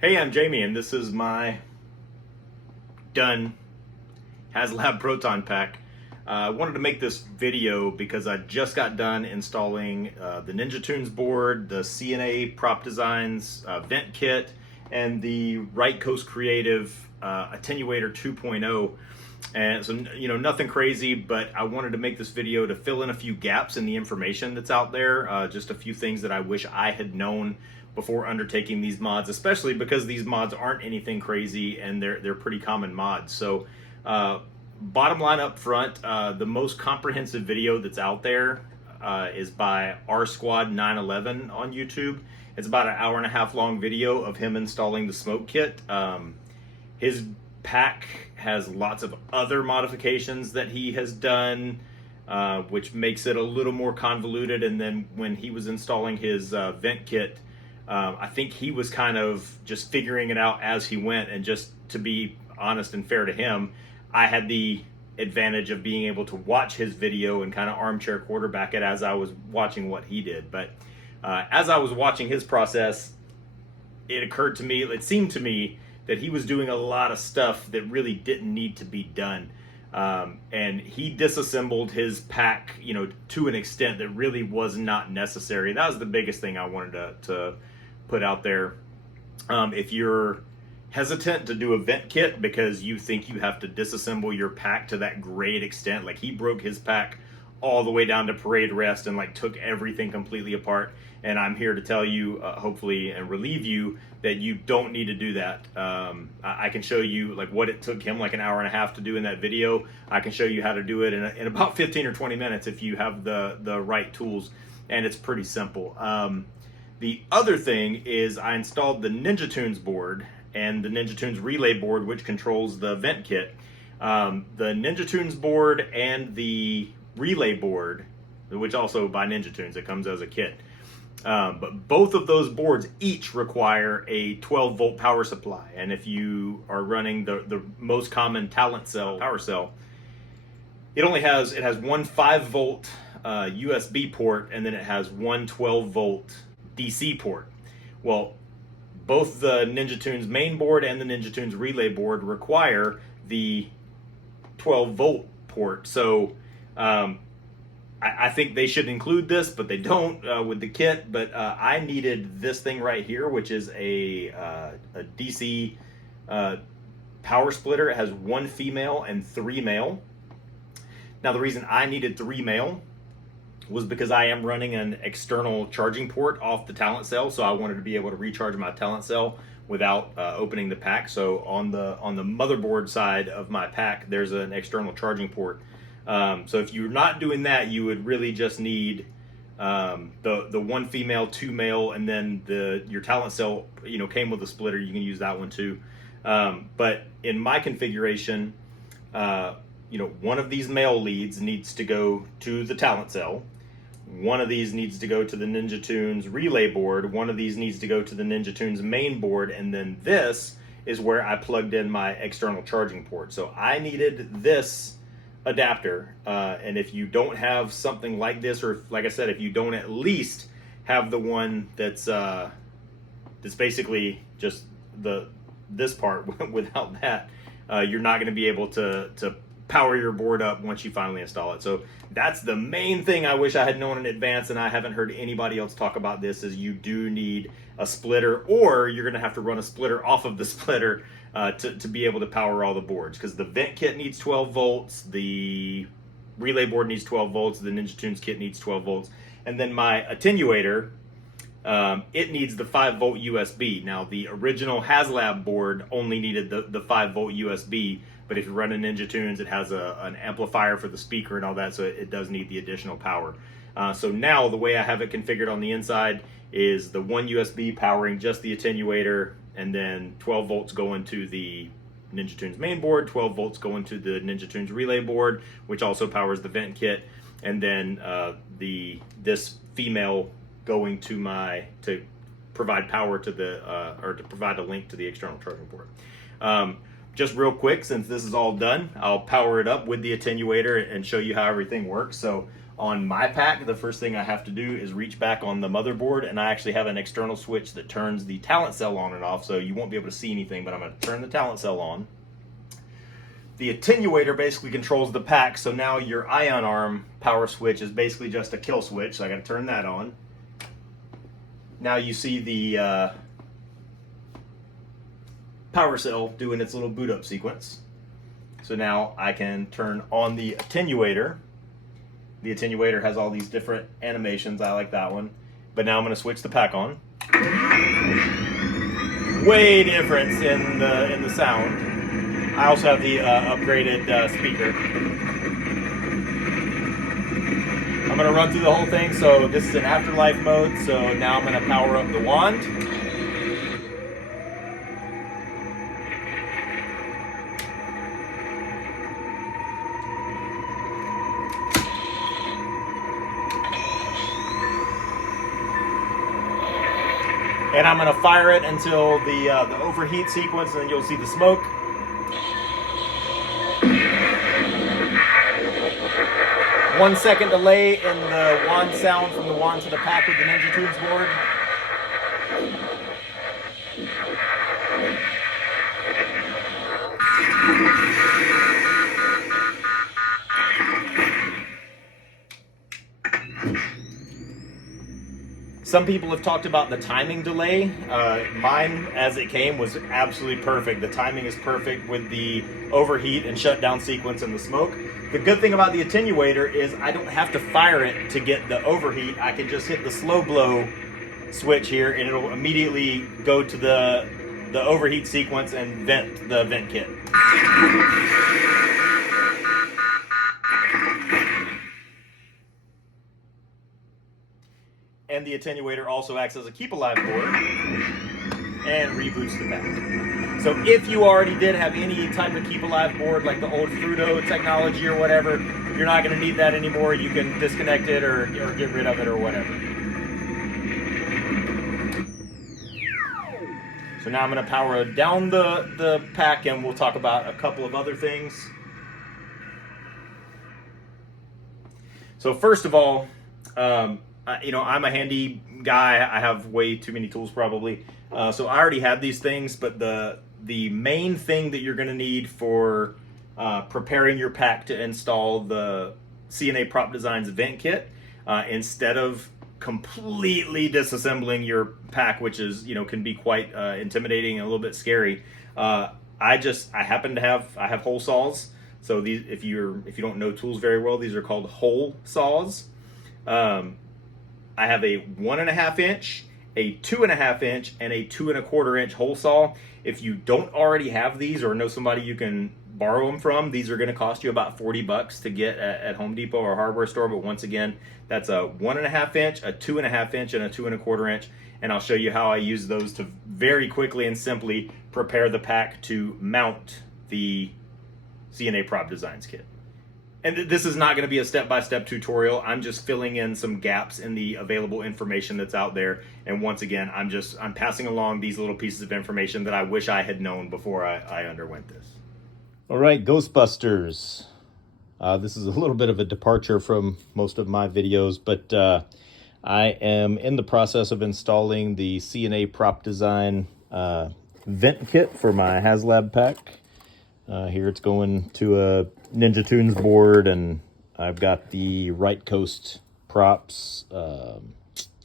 Hey, I'm Jamie, and this is my done Haslab Proton pack. I wanted to make this video because I just got done installing the NinjaTunes board, the CNA Prop Designs vent kit, and the Coast Creative Attenuator 2.0. And so, nothing crazy, but I wanted to make this video to fill in a few gaps in the information that's out there, just a few things that I wish I had known before undertaking these mods, especially because these mods aren't anything crazy and they're pretty common mods. So bottom line up front, the most comprehensive video that's out there is by R Squad 911 on YouTube. It's about an hour and a half long video of him installing the smoke kit. His pack has lots of other modifications that he has done, which makes it a little more convoluted. And then when he was installing his vent kit, I think he was kind of just figuring it out as he went. And just to be honest and fair to him, I had the advantage of being able to watch his video and kind of armchair quarterback it as I was watching what he did. But as I was watching his process, it seemed to me that he was doing a lot of stuff that really didn't need to be done. And he disassembled his pack, to an extent that really was not necessary. That was the biggest thing I wanted to put out there. If you're hesitant to do a vent kit because you think you have to disassemble your pack to that great extent, like he broke his pack all the way down to parade rest and took everything completely apart. And I'm here to tell you, hopefully, and relieve you that you don't need to do that. I can show you what it took him an hour and a half to do in that video. I can show you how to do it in about 15 or 20 minutes if you have the right tools, and it's pretty simple. The other thing is I installed the NinjaTunes board and the NinjaTunes relay board, which controls the vent kit. The NinjaTunes board and the relay board, which also by NinjaTunes, it comes as a kit. But both of those boards each require a 12 volt power supply. And if you are running the most common talent cell power cell, it has one 5 volt USB port, and then it has one 12 volt DC port. Well, both the NinjaTunes main board and the NinjaTunes relay board require the 12 volt port. So I think they should include this, but they don't with the kit. But I needed this thing right here, which is a DC power splitter. It has 1 female and 3 male. Now, the reason I needed 3 male was because I am running an external charging port off the talent cell, so I wanted to be able to recharge my talent cell without opening the pack. So on the motherboard side of my pack, there's an external charging port. So if you're not doing that, you would really just need the 1 female, 2 male, and then your talent cell came with a splitter. You can use that one too. But in my configuration, one of these male leads needs to go to the talent cell. One of these needs to go to the NinjaTunes relay board. One of these needs to go to the NinjaTunes main board. And then this is where I plugged in my external charging port. So I needed this adapter. And if you don't have something like this, or like I said, if you don't at least have the one that's basically just this part without that, you're not going to be able to power your board up once you finally install it. So that's the main thing I wish I had known in advance, and I haven't heard anybody else talk about this, is you do need a splitter, or you're going to have to run a splitter off of the splitter to be able to power all the boards, because the vent kit needs 12 volts, the relay board needs 12 volts, the NinjaTunes kit needs 12 volts, and then my attenuator, it needs the 5 volt USB. Now, the original Haslab board only needed the 5 volt USB, but if you run a NinjaTunes, it has an amplifier for the speaker and all that, so it does need the additional power. So now the way I have it configured on the inside is the 1 USB powering just the attenuator, and then 12 volts going to the NinjaTunes main board, 12 volts going to the NinjaTunes relay board, which also powers the vent kit, and then this female going to provide power to or to provide a link to the external charging port. Just real quick, since this is all done, I'll power it up with the attenuator and show you how everything works. So On my pack, the first thing I have to do is reach back on the motherboard, and I actually have an external switch that turns the talent cell on and off, so you won't be able to see anything, but I'm going to turn the talent cell on. The attenuator basically controls the pack, so now your ion arm power switch is basically just a kill switch, so I got to turn that on. Now you see the power cell doing its little boot up sequence. So now I can turn on the attenuator. The attenuator has all these different animations. I like that one. But now I'm going to switch the pack on. Way difference in the sound. I also have the upgraded speaker. I'm going to run through the whole thing. So this is an afterlife mode. So now I'm going to power up the wand. And I'm going to fire it until the overheat sequence, and then you'll see the smoke. One second delay in the wand sound from the wand to the pack with the NinjaTunes board. Some people have talked about the timing delay. Mine, as it came, was absolutely perfect. The timing is perfect with the overheat and shutdown sequence and the smoke. The good thing about the attenuator is I don't have to fire it to get the overheat. I can just hit the slow blow switch here and it'll immediately go to the overheat sequence and vent the vent kit. And the attenuator also acts as a keep alive board and reboots the pack. So if you already did have any type of keep alive board like the old Fruto technology or whatever, you're not going to need that anymore. You can disconnect it or get rid of it or whatever. So now I'm going to power down the pack and we'll talk about a couple of other things. So first of all, you know, I'm a handy guy. I have way too many tools probably. So I already had these things, but the main thing that you're going to need for preparing your pack to install the CNA Prop Designs vent kit, instead of completely disassembling your pack, which is, you know, can be quite intimidating and a little bit scary. I have hole saws. So these, if you don't know tools very well, these are called hole saws. I have a 1.5 inch, a 2.5 inch, and a 2 1/4 inch hole saw. If you don't already have these or know somebody you can borrow them from, these are going to cost you about $40 to get at Home Depot or a hardware store. But once again, that's a 1.5 inch, a 2.5 inch, and a 2 1/4 inch. And I'll show you how I use those to very quickly and simply prepare the pack to mount the CNA Prop Designs kit. And this is not going to be a step-by-step tutorial. I'm just filling in some gaps in the available information that's out there. And once again, I'm passing along these little pieces of information that I wish I had known before I underwent this. All right, Ghostbusters. This is a little bit of a departure from most of my videos, but I am in the process of installing the CNA Prop Design vent kit for my Haslab pack. Here it's going to a NinjaTunes board, and I've got the Right Coast props,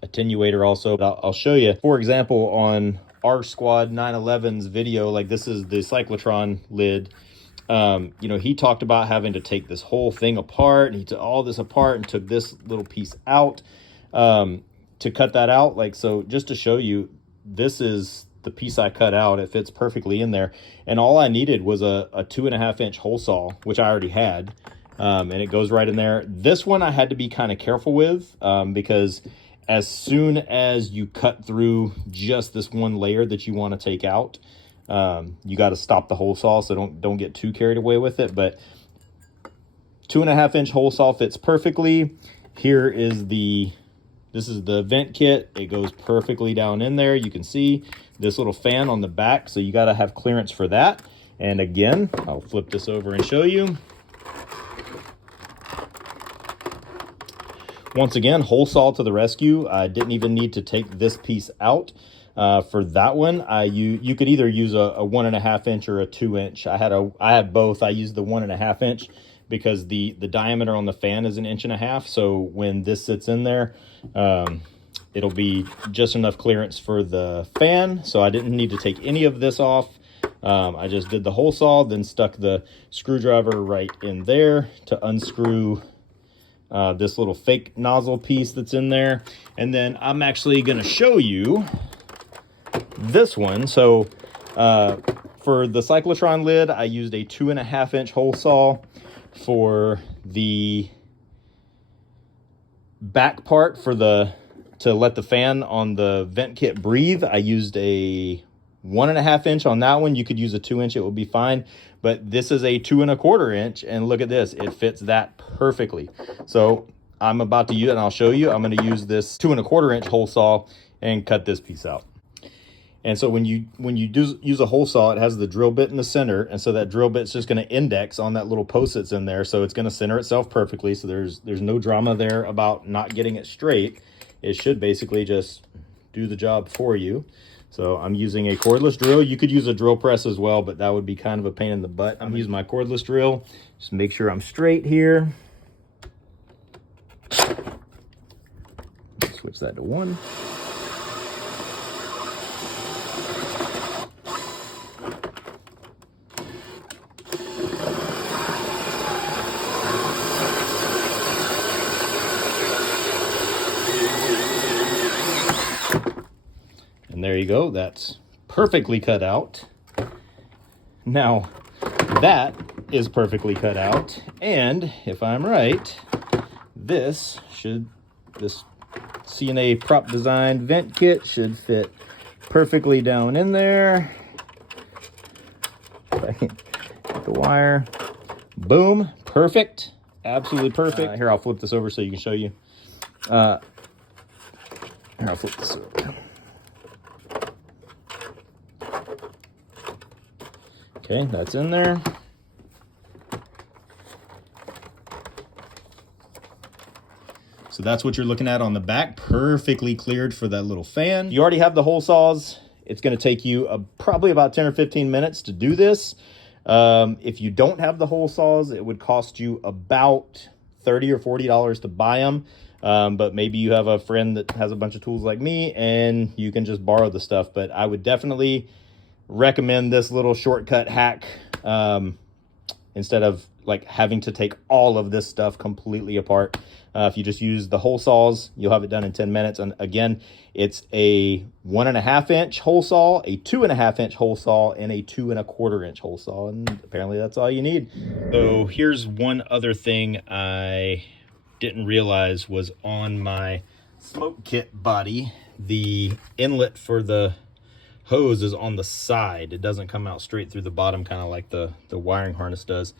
attenuator also. I'll show you, for example, on our Squad 911's video, like this is the cyclotron lid. You know, he talked about having to take this whole thing apart, and he took all this apart and took this little piece out to cut that out. Like, so just to show you, this is the piece I cut out. It fits perfectly in there, and all I needed was a 2.5 inch hole saw, which I already had, and it goes right in there. This one I had to be kind of careful with, because as soon as you cut through just this one layer that you want to take out, you got to stop the hole saw, so don't get too carried away with it. But 2.5 inch hole saw fits perfectly. Here is this is the vent kit. It goes perfectly down in there. You can see this little fan on the back, so you got to have clearance for that. And again, I'll flip this over and show you. once again, hole saw to the rescue. I didn't even need to take this piece out. For that one, you could either use a 1.5 inch or a 2 inch. I had both. I used the 1.5 inch because the diameter on the fan is 1.5 inches. So when this sits in there, it'll be just enough clearance for the fan. So I didn't need to take any of this off. I just did the hole saw, then stuck the screwdriver right in there to unscrew this little fake nozzle piece that's in there. And then I'm actually going to show you this one. So for the cyclotron lid, I used a 2.5 inch hole saw. For the back part, to let the fan on the vent kit breathe, I used a 1.5 inch on that one. You could use a 2 inch, it would be fine. But this is a 2.25 inch, and look at this, it fits that perfectly. So I'm about to use it, and I'll show you. I'm going to use this 2.25 inch hole saw and cut this piece out. And so when you do use a hole saw, it has the drill bit in the center, and so that drill bit's just going to index on that little post that's in there, so it's going to center itself perfectly. So there's no drama there about not getting it straight. It should basically just do the job for you. So I'm using a cordless drill. You could use a drill press as well, but that would be kind of a pain in the butt. I'm using my cordless drill. Just make sure I'm straight here. Switch that to 1. And there you go, that's perfectly cut out. Now, that is perfectly cut out, and if I'm right, this CNA prop design vent kit should fit perfectly down in there. If I can get the wire. Boom, perfect, absolutely perfect. Here, I'll flip this over so you can show you. Here, I'll flip this over. Okay, that's in there. So that's what you're looking at on the back, perfectly cleared for that little fan. You already have the hole saws. It's going to take you probably about 10 or 15 minutes to do this. If you don't have the hole saws, it would cost you about $30 or $40 to buy them. But maybe you have a friend that has a bunch of tools like me and you can just borrow the stuff. But I would definitely recommend this little shortcut hack instead of like having to take all of this stuff completely apart. If you just use the hole saws, you'll have it done in 10 minutes. And again, it's a 1.5 inch hole saw, a 2.5 inch hole saw, and a 2.25 inch hole saw. And apparently that's all you need. So here's one other thing I didn't realize was on my smoke kit body. The inlet for the hose is on the side. It doesn't come out straight through the bottom, kind of like the wiring harness does.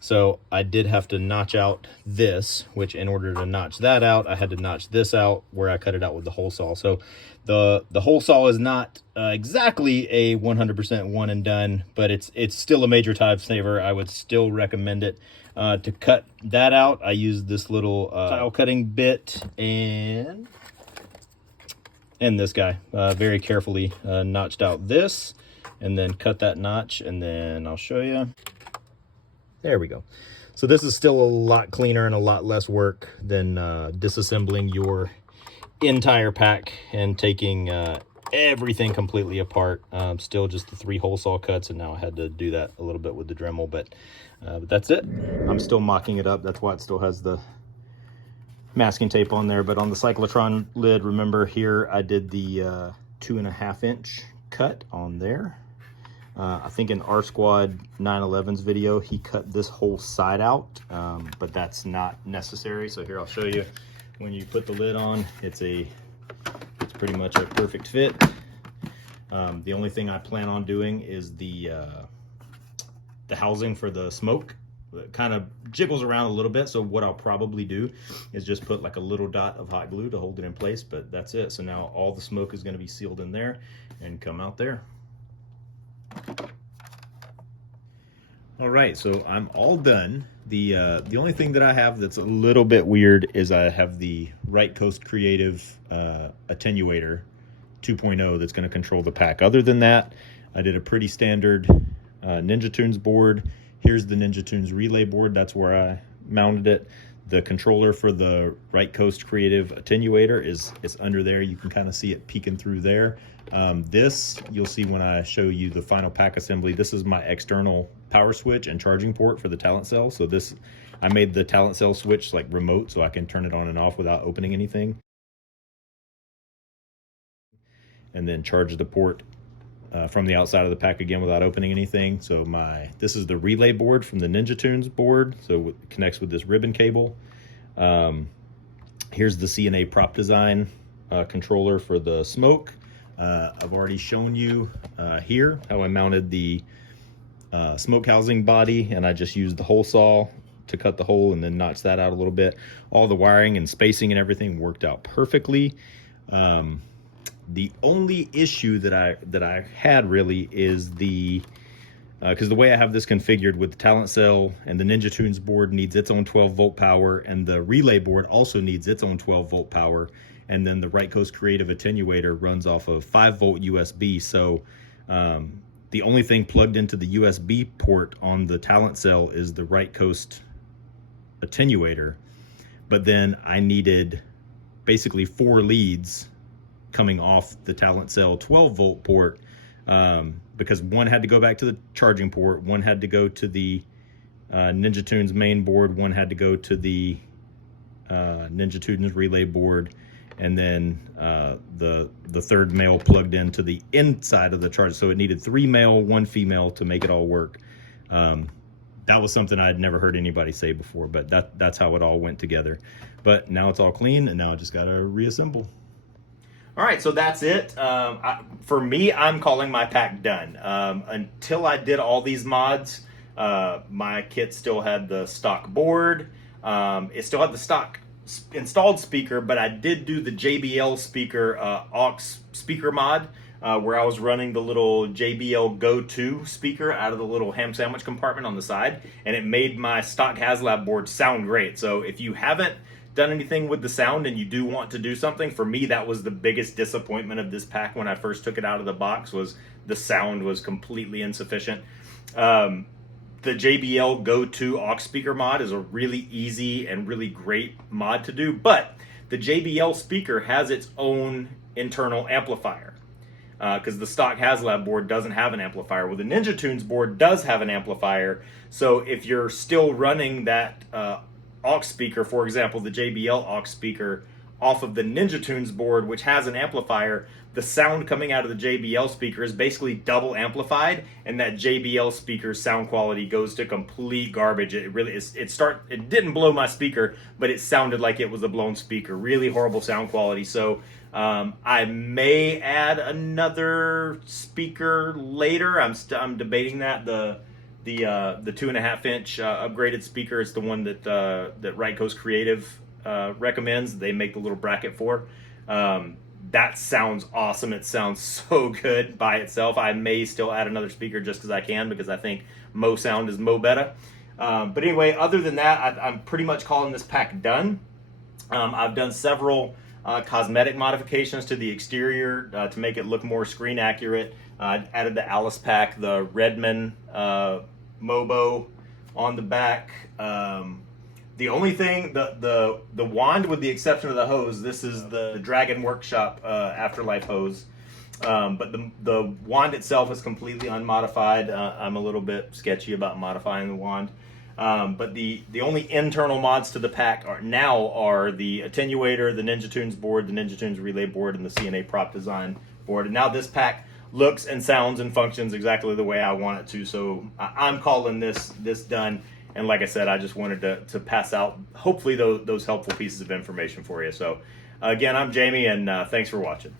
So I did have to notch out this, which in order to notch that out, I had to notch this out where I cut it out with the hole saw. So the hole saw is not exactly a 100% one and done, but it's still a major time saver. I would still recommend it. To cut that out, I used this little tile cutting bit and this guy very carefully notched out this and then cut that notch, and then I'll show you. There we go. So this is still a lot cleaner and a lot less work than disassembling your entire pack and taking everything completely apart. Still just the 3 hole saw cuts, and now I had to do that a little bit with the Dremel, but that's it. I'm still mocking it up. That's why it still has the masking tape on there. But on the cyclotron lid, remember here I did the 2.5 inch cut on there. I think in R Squad 911's video he cut this whole side out, but that's not necessary. So here I'll show you. When you put the lid on, it's pretty much a perfect fit. The only thing I plan on doing is the housing for the smoke. It kind of jiggles around a little bit, so what I'll probably do is just put like a little dot of hot glue to hold it in place, but that's it. So now all the smoke is going to be sealed in there and come out there. All right, so I'm all done. The only thing that I have that's a little bit weird is I have the Coast Creative Attenuator 2.0 that's going to control the pack. Other than that, I did a pretty standard NinjaTunes board. Here's the NinjaTunes relay board. That's where I mounted it. The controller for the Coast Creative Attenuator is under there. You can kind of see it peeking through there. This you'll see when I show you the final pack assembly. This is my external power switch and charging port for the talent cell. So this, I made the talent cell switch like remote so I can turn it on and off without opening anything. And then charge the port from the outside of the pack again without opening anything. So this is the relay board from the NinjaTunes board. So it connects with this ribbon cable. Here's the CNA prop design controller for the smoke. I've already shown you here how I mounted the smoke housing body, and I just used the hole saw to cut the hole and then notch that out a little bit. All the wiring and spacing and everything worked out perfectly. The only issue that I had really is because the way I have this configured with the talent cell and the NinjaTunes board needs its own 12-volt power, and the relay board also needs its own 12-volt power, and then the Coast Creative Attenuator runs off of 5-volt USB. So the only thing plugged into the USB port on the talent cell is the Coast Attenuator, but then I needed basically 4 leads coming off the talent cell 12-volt port, because one had to go back to the charging port, one had to go to the NinjaTunes main board, one had to go to the NinjaTunes relay board, and then the third male plugged into the inside of the charger. So it needed 3 male, 1 female to make it all work. That was something I'd never heard anybody say before, but that's how it all went together. But now it's all clean, and now I just gotta reassemble. All right, so that's it. For me, I'm calling my pack done. Until I did all these mods, my kit still had the stock board. It still had the stock installed speaker, but I did do the JBL speaker aux speaker mod, where I was running the little JBL Go 2 speaker out of the little ham sandwich compartment on the side, and it made my stock Haslab board sound great. So if you haven't done anything with the sound and you do want to do something, for me that was the biggest disappointment of this pack when I first took it out of the box, was the sound was completely insufficient. The JBL Go 2 aux speaker mod is a really easy and really great mod to do, but the JBL speaker has its own internal amplifier, because the stock Haslab board doesn't have an amplifier. Well, the NinjaTunes board does have an amplifier, so if you're still running that aux speaker, for example, the JBL aux speaker off of the NinjaTunes board, which has an amplifier, the sound coming out of the JBL speaker is basically double amplified, and that JBL speaker's sound quality goes to complete garbage. It really is. It didn't blow my speaker, but it sounded like it was a blown speaker. Really horrible sound quality. So I may add another speaker later. I'm debating that. The 2.5-inch upgraded speaker is the one that Coast Creative recommends. They make the little bracket for. That sounds awesome. It sounds so good by itself. I may still add another speaker just because I can, because I think Mo sound is Mo better. But anyway, other than that, I'm pretty much calling this pack done. I've done several cosmetic modifications to the exterior to make it look more screen accurate. I added the Alice pack, the Redman Mobo on the back. The only thing, the wand, with the exception of the hose, this is the Dragon Workshop Afterlife hose. But the wand itself is completely unmodified. I'm a little bit sketchy about modifying the wand. But the only internal mods to the pack are the Attenuator, the NinjaTunes board, the NinjaTunes relay board, and the CNA prop design board. And now this pack looks and sounds and functions exactly the way I want it to. So I'm calling this done. And like I said, I just wanted to pass out, hopefully, those helpful pieces of information for you. So again, I'm Jamie, and thanks for watching.